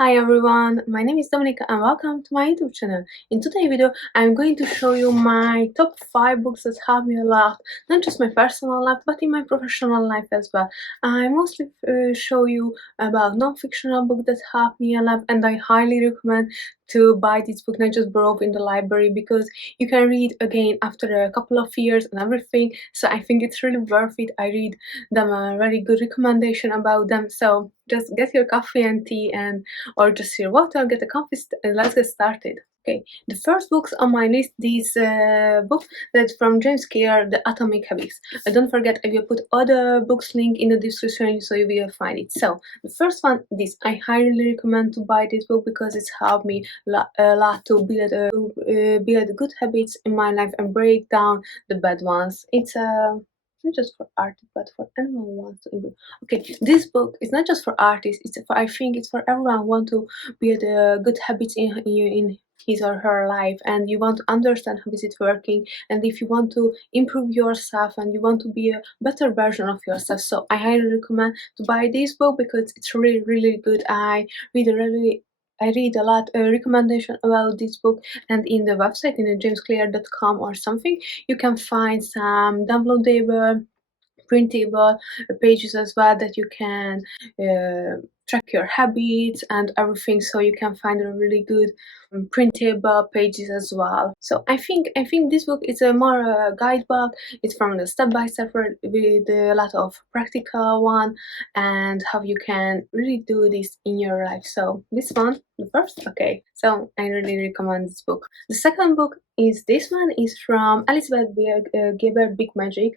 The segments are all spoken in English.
Hi everyone, my name is Dominika and welcome to my YouTube channel. In today's video, I'm going to show you my top 5 books that helped me a lot, not just my personal life, but in my professional life as well. I mostly show you about non-fictional books that helped me a lot, and I highly recommend to buy this book, not just borrow in the library, because you can read again after a couple of years and everything. So I think it's really worth it. I read them a very good recommendation about them. So just get your coffee and tea and or just your water, get a coffee, and let's get started. Okay, the first books on my list, this book that's from James Clear, The Atomic Habits. Don't forget, I will put other books link in the description so you will find it. So the first one, this, I highly recommend to buy this book because it's helped me a lot to build good habits in my life and break down the bad ones. It's not just for artists but for anyone who wants to improve. Okay, this book is not just for artists, it's for, I think it's for everyone who want to build good habits in his or her life, and you want to understand how is it working, and if you want to improve yourself and you want to be a better version of yourself. So I highly recommend to buy this book because it's really good. I read a lot recommendation about this book, and in the website, in the jamesclear.com or something, you can find some downloadable, printable pages as well that you can track your habits and everything. So you can find a really good printable pages as well. So I think this book is a more guidebook. It's from the step by step with a lot of practical one and how you can really do this in your life. So this one, the first, okay. So I really recommend this book. The second book is this one, is from Elizabeth Gilbert, Big Magic.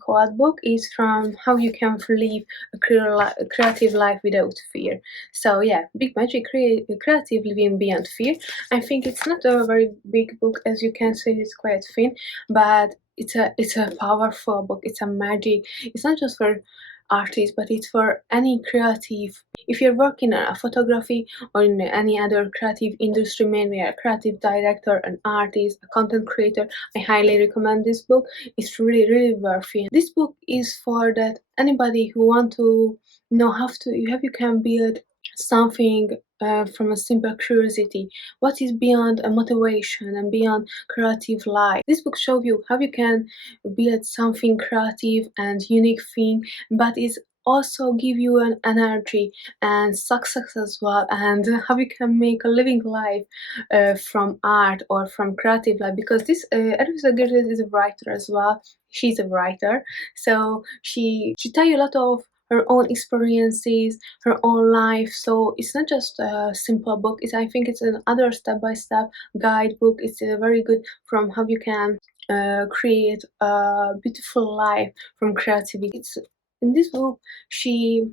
Quote book is from How You Can Live a Creative Life Without Fear. So yeah, Big Magic, Creative Living Beyond Fear. I think it's not a very big book, as you can see, it's quite thin, but it's a powerful book. It's a magic. It's not just for artists, but it's for any creative. If you're working on a photography or in any other creative industry, mainly a creative director, an artist, a content creator, I highly recommend this book. It's really worth it. This book is for that anybody who want to know how you can build something from a simple curiosity, what is beyond a motivation and beyond creative life. This book shows you how you can build something creative and unique thing, but it's also give you an energy and success as well, and how you can make a living life from art or from creative life, because this Elisa Gerdes is a writer as well. She's a writer, so she tell you a lot of her own experiences, her own life. So it's not just a simple book. I think it's another step-by-step guidebook. It's very good from how you can create a beautiful life from creativity. It's in this book she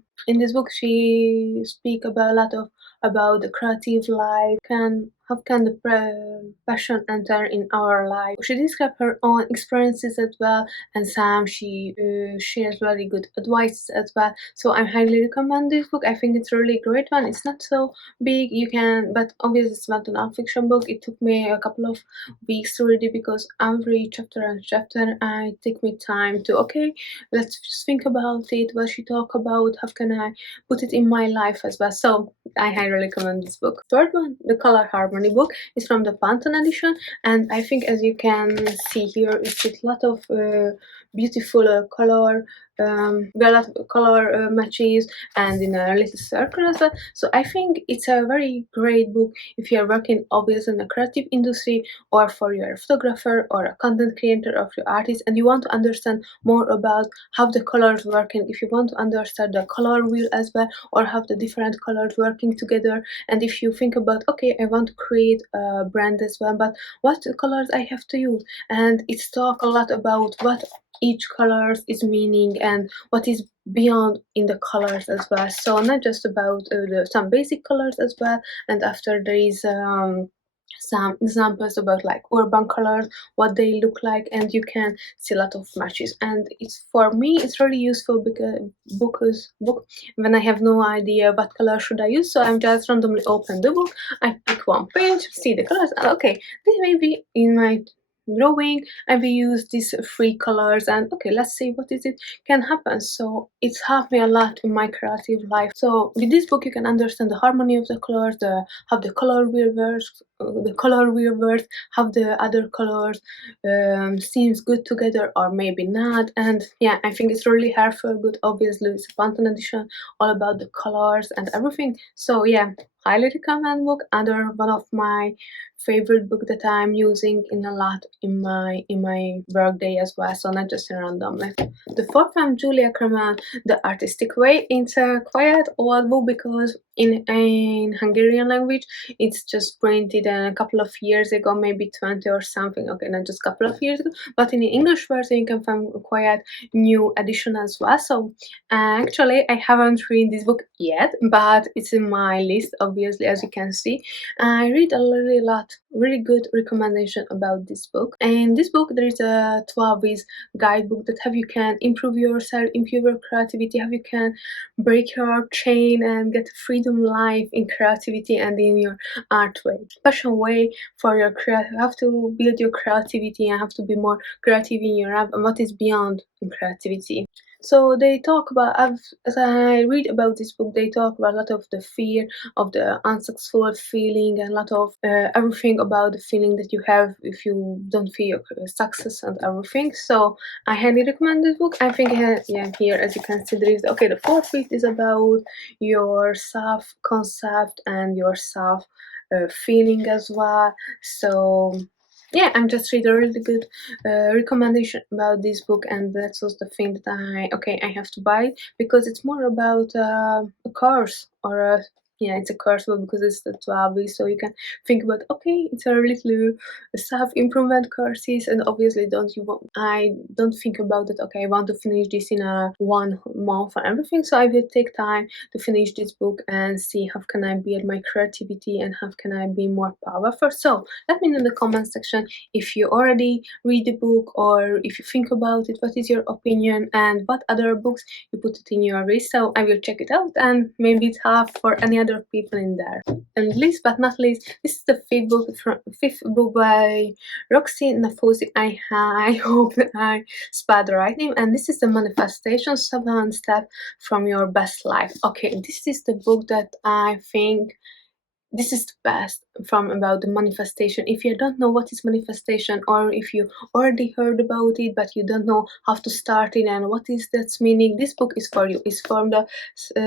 speak about a lot of about the creative life, how can the passion enter in our life. She describes her own experiences as well, and some she shares very good advice as well. So I highly recommend this book. I think it's a really great one. It's not so big, you can, but obviously it's not a non-fiction book. It took me a couple of weeks to read it because every chapter I take me time to, okay, let's just think about it, what she talk about, how can I put it in my life as well. So I highly recommend this book. Third one, the Color Harmony book, is from the Pantone edition, and I think, as you can see here, it's a lot of beautiful color, a lot of color matches, and in a little circle as well. So I think it's a very great book if you're working obviously in the creative industry, or for your photographer or a content creator of your artist, and you want to understand more about how the colors work, and if you want to understand the color wheel as well, or how the different colors working together. And if you think about, okay, I want to create a brand as well, but what colors I have to use, and it's talk a lot about what each colors is meaning and what is beyond in the colors as well. So not just about some basic colors as well, and after there is some examples about like urban colors, what they look like, and you can see a lot of matches. And it's, for me, it's really useful because when I have no idea what color should I use, so I'm just randomly open the book, I pick one page, see the colors, and okay, this may be in my drawing, I will use these three colors, and okay, let's see what is it can happen. So it's helped me a lot in my creative life. So with this book you can understand the harmony of the colors, the how the color wheel works, how the other colors seems good together or maybe not. And yeah, I think it's really helpful. Good, obviously it's a fountain edition, all about the colors and everything. So yeah, highly recommend book. Another one of my favorite book that I'm using in a lot in my work day as well, so not just randomly. The fourth one, Julia Kraman, The Artistic Way. It's a quite old book because in Hungarian language it's just printed a couple of years ago, maybe 20 or something. Okay, not just a couple of years ago, but in the English version you can find quite new edition as well. So actually I haven't read this book yet, but it's in my list, obviously, as you can see. I read a really lot, really good recommendation about this book. And this book there is a 12 ways guidebook that how you can improve yourself, improve your creativity, how you can break your chain and get freedom life in creativity and in your art way. Passion way for your you have to build your creativity and have to be more creative in your life and what is beyond creativity. So they talk about, as I read about this book, they talk about a lot of the fear of the unsuccessful feeling and a lot of everything about the feeling that you have if you don't feel success and everything. So I highly recommend this book. I think yeah, here as you can see there is okay. The fourth bit is about your self concept and your self feeling as well. So yeah, I'm just reading a really good recommendation about this book, and that was the thing that I have to buy it because it's more about a course or a yeah, it's a course book because it's the 12 weeks, so you can think about okay, it's a little self-improvement courses, and obviously I don't think about it. Okay, I want to finish this in a 1 month or everything, so I will take time to finish this book and see how can I build my creativity and how can I be more powerful. So let me know in the comment section if you already read the book or if you think about it, what is your opinion and what other books you put it in your list. So I will check it out and maybe it's half for any other people in there. And last but not least, this is the fifth book by Roxy Nafosi. I hope that I spelled the right name, and this is the Manifestation 7 Step from Your Best Life. Okay, this is the book that I think this is the best from about the manifestation. If you don't know what is manifestation, or if you already heard about it but you don't know how to start it and what is that meaning, this book is for you. It's from the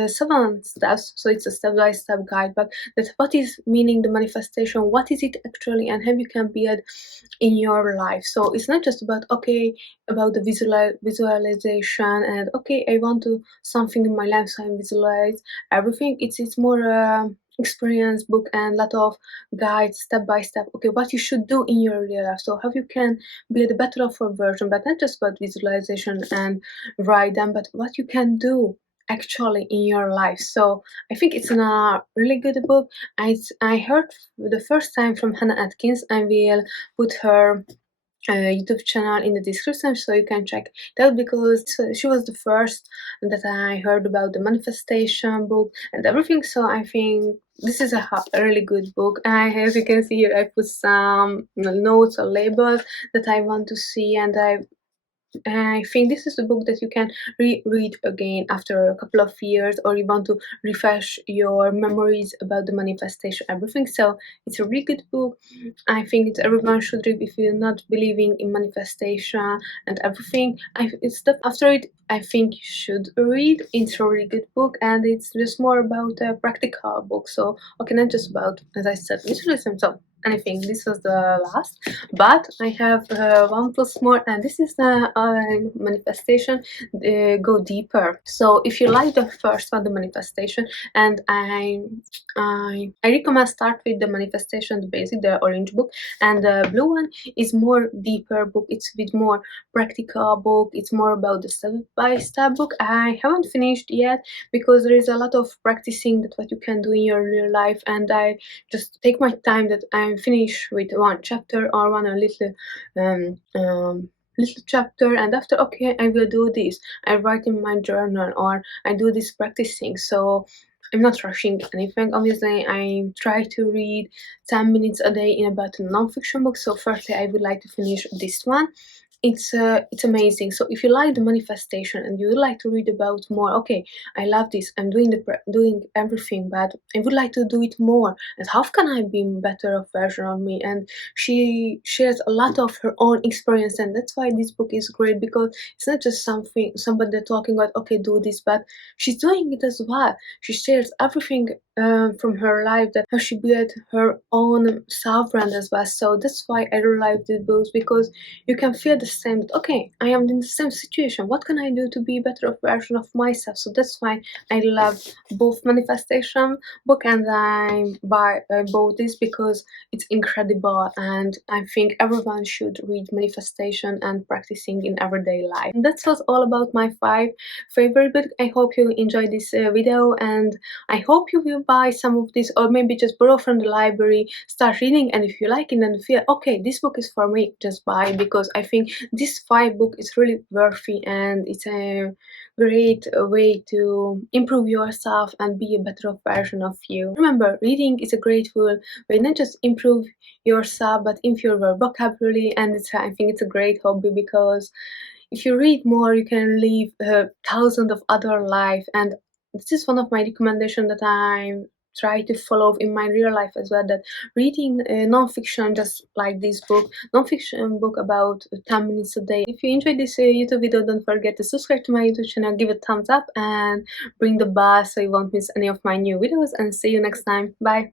7 steps, so it's a step-by-step guide, but that what is meaning the manifestation, what is it actually, and how you can build in your life. So it's not just about okay, about the visualization and okay, I want to something in my life, so I visualize everything. It's more experience book and lot of guides step by step, okay, what you should do in your real life, so how you can be the better of a version, but not just about visualization and write them, but what you can do actually in your life. So I think it's a really good book. I heard the first time from Hannah Atkins. I will put her YouTube channel in the description so you can check it out because she was the first that I heard about the manifestation book and everything. So I think this is a really good book. As you can see here, I put some notes or labels that I want to see, and I think this is a book that you can read again after a couple of years, or you want to refresh your memories about the manifestation, everything. So it's a really good book. I think everyone should read if you're not believing in manifestation and everything. After it, I think you should read. It's a really good book, and it's just more about a practical book. So okay, not just about, as I said, visualism. So anything. This was the last, but I have one plus more, and this is the manifestation. Go deeper. So if you like the first one, the manifestation, and I recommend start with the manifestation, the basic, the orange book, and the blue one is more deeper book. It's a bit more practical book. It's more about the step by step book. I haven't finished yet because there is a lot of practicing that what you can do in your real life, and I just take my time that I'm finished with one chapter or one a little chapter, and after okay, I will do this. I write in my journal or I do this practicing. So I'm not rushing anything. Obviously, I try to read 10 minutes a day in about a non-fiction book. So firstly, I would like to finish this one. It's amazing. So if you like the manifestation and you would like to read about more, okay, I love this. I'm doing doing everything, but I would like to do it more. And how can I be better version of me? And she shares a lot of her own experience, and that's why this book is great, because it's not just somebody talking about, okay, do this, but she's doing it as well. She shares everything from her life, that how she built her own self brand as well. So that's why I really like these books, because you can feel the same. Okay, I am in the same situation. What can I do to be a better version of myself? So that's why I love both manifestation book, and I bought this because it's incredible, and I think everyone should read manifestation and practicing in everyday life. And that's was all about my 5 favorite book. I hope you enjoyed this video, and I hope you will buy some of this, or maybe just borrow from the library, start reading, and if you like it and feel okay, this book is for me, just buy it, because I think this 5 book is really worthy, and it's a great way to improve yourself and be a better version of you. Remember, reading is a great tool where not just improve yourself but improve your vocabulary, and I think it's a great hobby, because if you read more, you can live thousands of other life. And this is one of my recommendations that I try to follow in my real life as well, that reading non-fiction, just like this book, non-fiction book about 10 minutes a day. If you enjoyed this YouTube video, don't forget to subscribe to my YouTube channel, give it a thumbs up, and ring the bell so you won't miss any of my new videos, and see you next time. Bye.